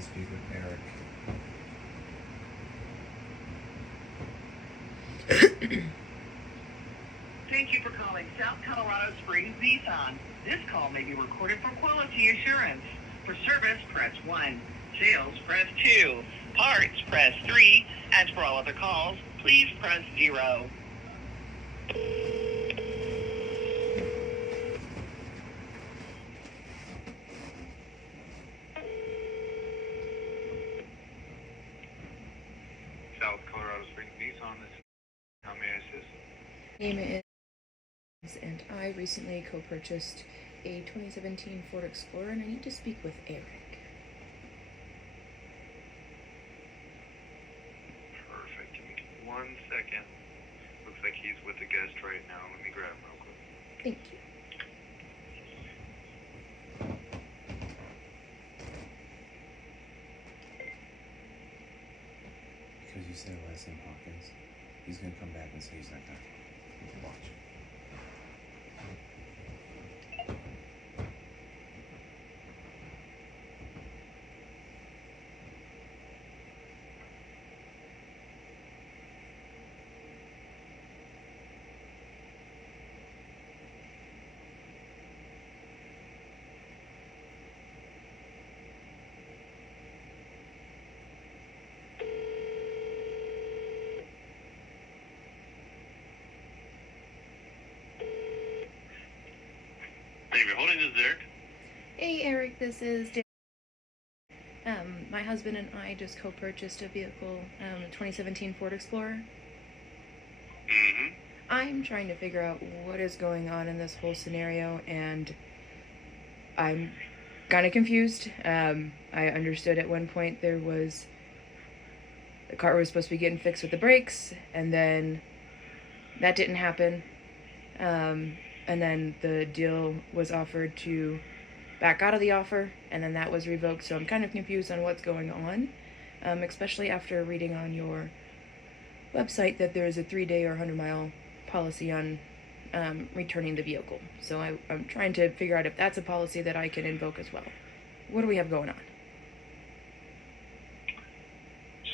to speak with Eric. Thank you for calling South Colorado Springs Nissan. This call may be recorded for quality assurance. For service, press 1. Sales, press 2. Parts, press 3. And for all other calls, please press 0. South Colorado Springs Nissan. How may I assist? Name is, and I recently co-purchased a 2017 Ford Explorer, and I need to speak with Eric. Perfect. Give me 1 second. Looks like he's with a guest right now. Let me grab him real quick. Thank you. Because you said last name Hawkins, he's gonna come back and say he's not gonna watch. Thank you for holding this, Eric. Hey Eric, this is Dan. My husband and I just co-purchased a vehicle, a 2017 Ford Explorer. Mm-hmm. I'm trying to figure out what is going on in this whole scenario, and I'm kind of confused. I understood at one point the car was supposed to be getting fixed with the brakes, and then that didn't happen. And then the deal was offered to back out of the offer, and then that was revoked. So I'm kind of confused on what's going on, especially after reading on your website that there is a 3-day or 100-mile policy on returning the vehicle. So I'm trying to figure out if that's a policy that I can invoke as well. What do we have going on?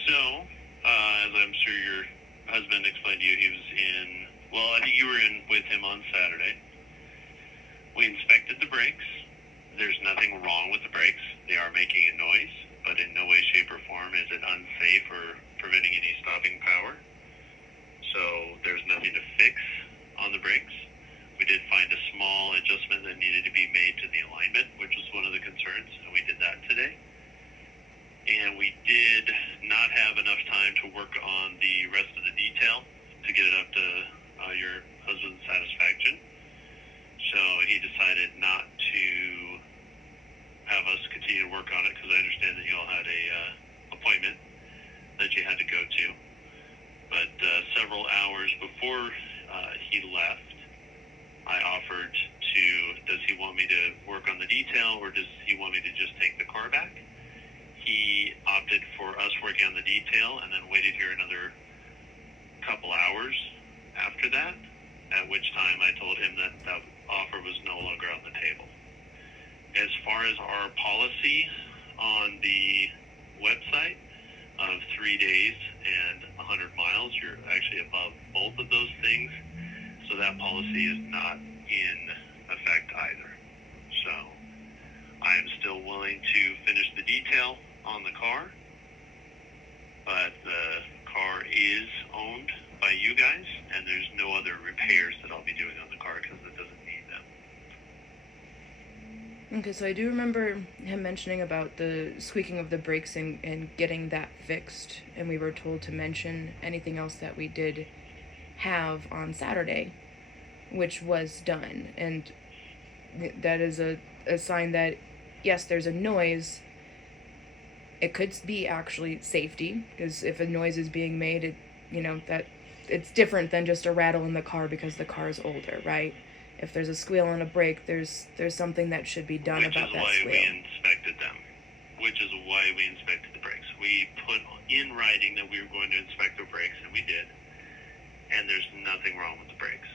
So, as I'm sure your husband explained to you, he was in, well, I think you were in with him on Saturday. We inspected the brakes. There's nothing wrong with the brakes. They are making a noise, but in no way, shape, or form is it unsafe or preventing any stopping power. So there's nothing to fix on the brakes. We did find a small adjustment that needed to be made to the alignment, which was one of the concerns, and we did that today. And we did not have enough time to work on the rest of the detail to get it up to your husband's satisfaction. So he decided not to have us continue to work on it, because I understand that you all had a appointment that you had to go to. But several hours before he left, I offered to, does he want me to work on the detail, or does he want me to just take the car back? He opted for us working on the detail, and then waited here another couple hours after that, at which time I told him that that offer was no longer on the table. As far as our policy on the website of 3 days and 100 miles, you're actually above both of those things, so that policy is not in effect either. So I am still willing to finish the detail on the car, but the car is owned by you guys, and there's no other repairs that I'll be doing on the car because it doesn't need them. Okay, so I do remember him mentioning about the squeaking of the brakes and getting that fixed, and we were told to mention anything else that we did have on Saturday, which was done, and that is a sign that, yes, there's a noise. It could be actually safety, because if a noise is being made, that it's different than just a rattle in the car because the car is older, right? If there's a squeal on a brake, there's something that should be done about that squeal. Which is why we inspected them. Which is why we inspected the brakes. We put in writing that we were going to inspect the brakes, and we did. And there's nothing wrong with the brakes.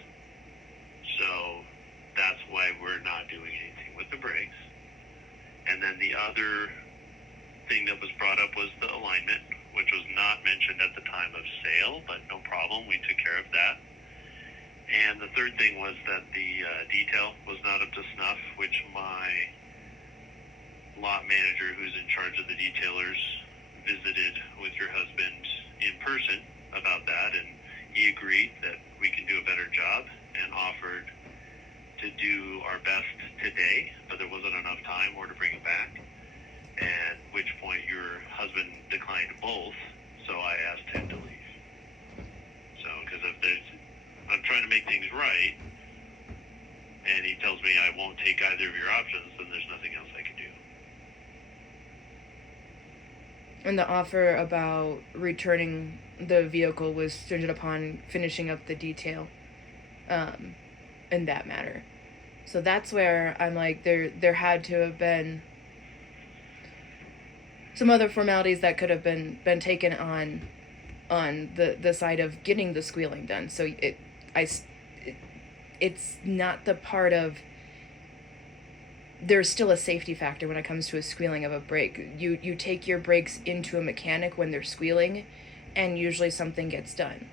So that's why we're not doing anything with the brakes. And then the other thing that was brought up was the alignment, which was not mentioned at the time of sale, but no problem. We took care of that. And the third thing was that the detail was not up to snuff, which my lot manager, who's in charge of the detailers, visited with your husband in person about that, and he agreed that we can do a better job and offered to do our best today, but there wasn't enough time or to bring it back, at which point your husband declined both, so I asked him to leave. So, because I'm trying to make things right, and he tells me I won't take either of your options, then there's nothing else I can do. And the offer about returning the vehicle was stringent upon finishing up the detail, in that matter. So that's where I'm like, there had to have been some other formalities that could have been taken on the side of getting the squealing done. So it's not the part of, there's still a safety factor when it comes to a squealing of a brake. You take your brakes into a mechanic when they're squealing, and usually something gets done.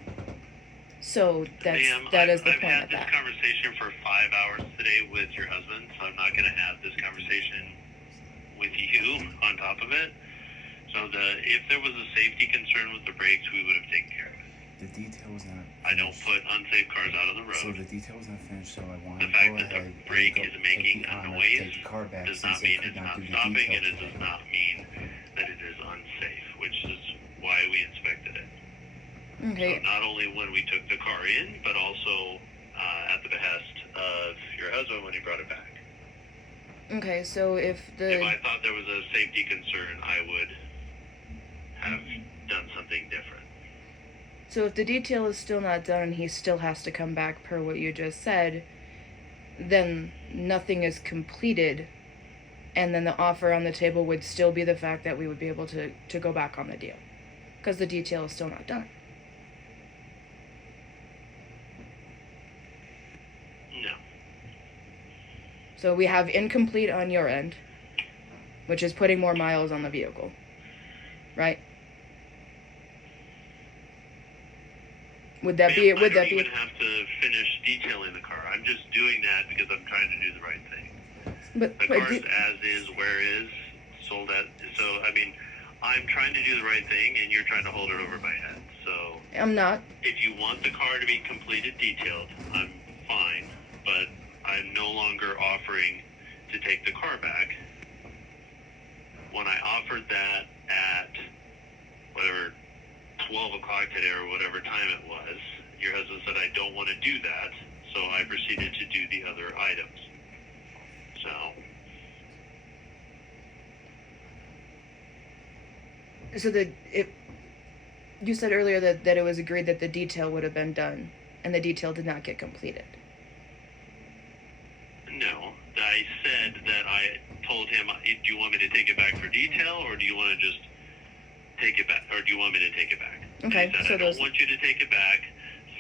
So that is the point of that. I've had this conversation for 5 hours today with your husband, so I'm not going to have this conversation with you on top of it. So if there was a safety concern with the brakes, we would have taken care of it. The detail was not finished. I don't put unsafe cars out on the road. So the detail was not finished, so I wanted The to fact go that ahead the brake and is making take the a honor, noise take the car back does since not they mean could it's not not do the stopping, detail and it today. does not mean that it is unsafe, which is why we inspected it. Okay. So not only when we took the car in, but also at the behest of your husband when he brought it back. Okay, so if I thought there was a safety concern, I would have done something different. So if the detail is still not done and he still has to come back per what you just said, then nothing is completed, and then the offer on the table would still be the fact that we would be able to go back on the deal, because the detail is still not done. No. So we have incomplete on your end, which is putting more miles on the vehicle, right? Would that be? I Would don't that be? even have to finish detailing the car. I'm just doing that because I'm trying to do the right thing. But The car's as is, where is, sold at. So, I mean, I'm trying to do the right thing, and you're trying to hold it over my head. So, I'm not. if you want the car to be completed detailed, I'm fine. But I'm no longer offering to take the car back. When I offered that at whatever 12 o'clock today or whatever time it was, your husband said, I don't want to do that, so I proceeded to do the other items. So, You said earlier that it was agreed that the detail would have been done, and the detail did not get completed. no. I said that I told him, do you want me to take it back for detail, or do you want to just take it back, or do you want me to take it back? Okay, He said, so I don't want you to take it back,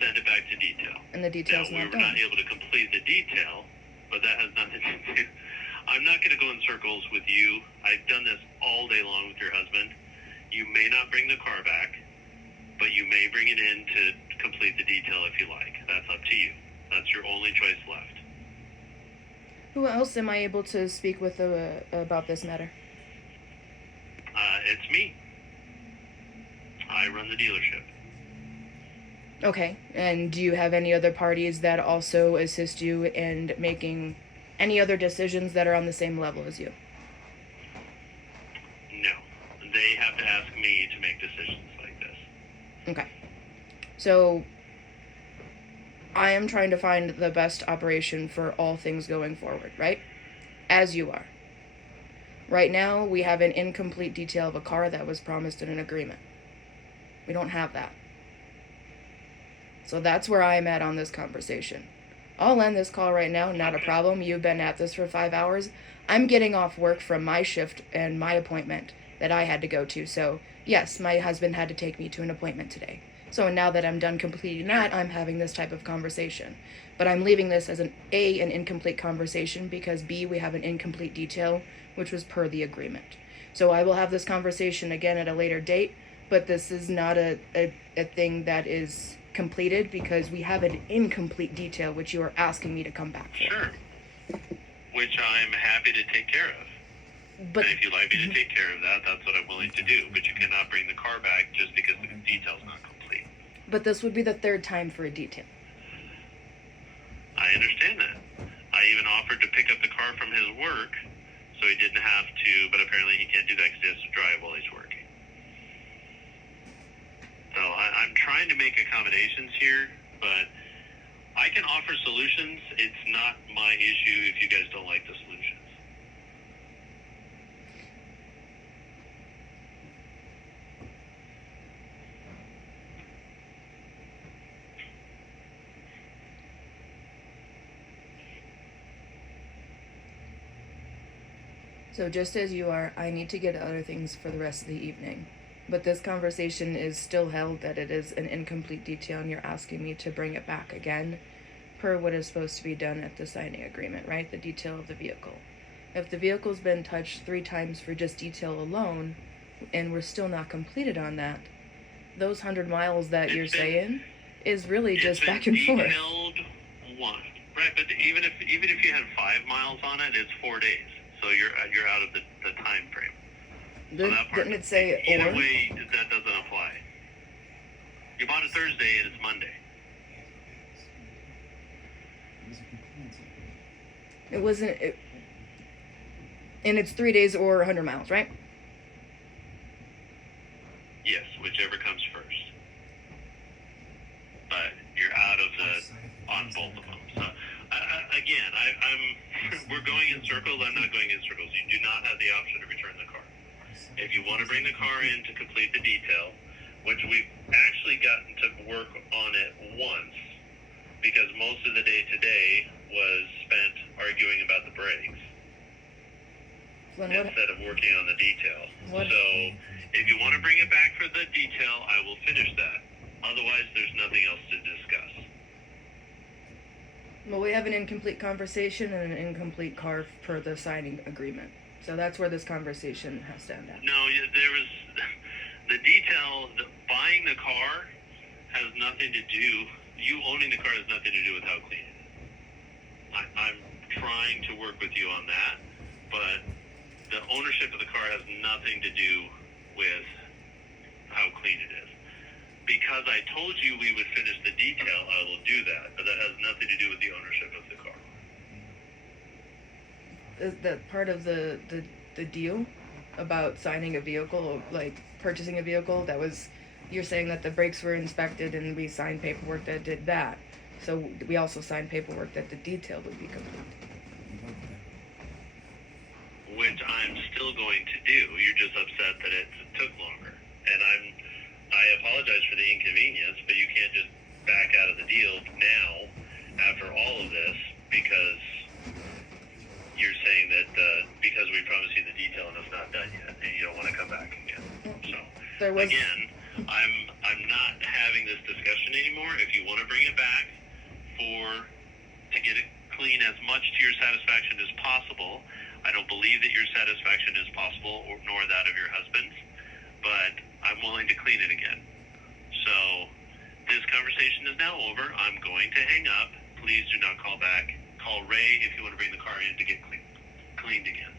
send it back to detail. And the detail's Now, we not were done. not able to complete the detail, but that has nothing to do. I'm not going to go in circles with you. I've done this all day long with your husband. You may not bring the car back, but you may bring it in to complete the detail if you like. That's up to you. That's your only choice left. Who else am I able to speak with about this matter? It's me. I run the dealership. Okay, and do you have any other parties that also assist you in making any other decisions that are on the same level as you? No. They have to ask me to make decisions like this. Okay. So I am trying to find the best operation for all things going forward, right? As you are. Right now, we have an incomplete detail of a car that was promised in an agreement. We don't have that. So that's where I'm at on this conversation. I'll end this call right now, not a problem. You've been at this for 5 hours. I'm getting off work from my shift and my appointment that I had to go to. So, yes, my husband had to take me to an appointment today. So now that I'm done completing that, I'm having this type of conversation. But I'm leaving this as an incomplete conversation because B, we have an incomplete detail, which was per the agreement. So I will have this conversation again at a later date, but this is not a thing that is completed because we have an incomplete detail which you are asking me to come back for. Sure. Which I'm happy to take care of. But And if you'd like me to take care of that, that's what I'm willing to do. But you cannot bring the car back just because the detail's not complete. but this would be the third time for a detail. I understand that. I even offered to pick up the car from his work, so he didn't have to, but apparently he can't do that because he has to drive while he's working. So I'm trying to make accommodations here, but I can offer solutions. It's not my issue if you guys don't like the solutions. So just as you are, I need to get other things for the rest of the evening. But this conversation is still held that it is an incomplete detail and you're asking me to bring it back again per what is supposed to be done at the signing agreement, right? The detail of the vehicle. If the vehicle's been touched 3 times for just detail alone and we're still not completed on that, those 100 miles that you're saying is really just back and forth. Detailed one, right? But even if you had 5 miles on it, it's 4 days. So you're out of the time frame. So that part, Didn't it say either or? way, that doesn't apply. You bought it Thursday and it's Monday. It wasn't. And it's 3 days or 100 miles, right? Yes, whichever comes first. But you're out of on both of them. So again, we're going in circles. I'm not going in circles. You do not have the option to return the car. If you want to bring the car in to complete the detail, which we've actually gotten to work on it once, because most of the day today was spent arguing about the brakes instead of working on the detail. So if you want to bring it back for the detail, I will finish that. Otherwise, there's nothing else to discuss. Well, we have an incomplete conversation and an incomplete car per the signing agreement. So that's where this conversation has to end at. No, there was the detail. Buying the car has nothing to do. You owning the car has nothing to do with how clean it is. I'm trying to work with you on that, but the ownership of the car has nothing to do with how clean it is. Because I told you we would finish the detail, I will do that, but that has nothing to do with the ownership of the car. Is that part of the deal about signing a vehicle, like purchasing a vehicle? That was, you're saying that the brakes were inspected and we signed paperwork that did that. So we also signed paperwork that the detail would be complete. Which I'm still going to do. You're just upset that it took longer. And I apologize for the inconvenience, but you can't just back out of the deal now after all of this because you're saying that because we promised you the detail and it's not done yet and you don't want to come back again. So again, I'm not having this discussion anymore. If you want to bring it back to get it clean as much to your satisfaction as possible, I don't believe that your satisfaction is possible nor that of your husband's, but I'm willing to clean it again. So this conversation is now over. I'm going to hang up. Please do not call back. Call Ray if you want to bring the car in to get cleaned again.